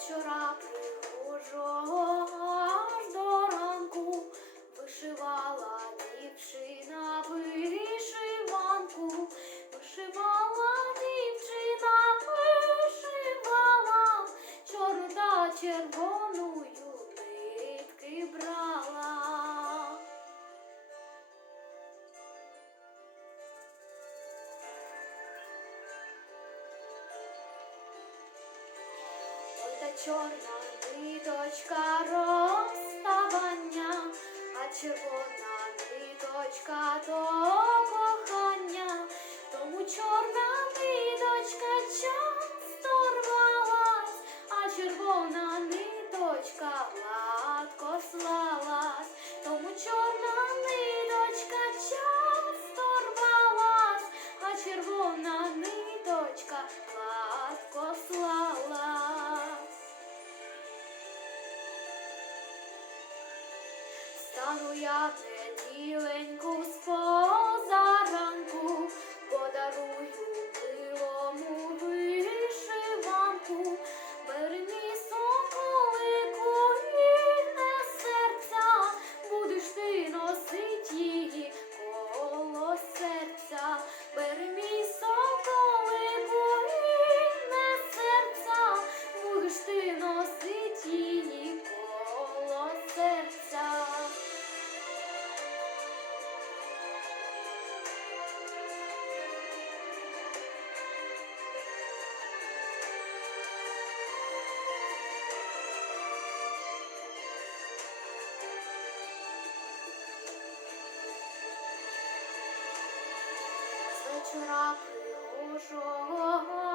вечора. Прихожого аж до ранку Та чорна ниточка розставання, а червона ниточка до кохання, тому чорна ниточка часто рвалась, а червона ниточка гладко слалась, тому чорна Hallelujah. З вечора пригожого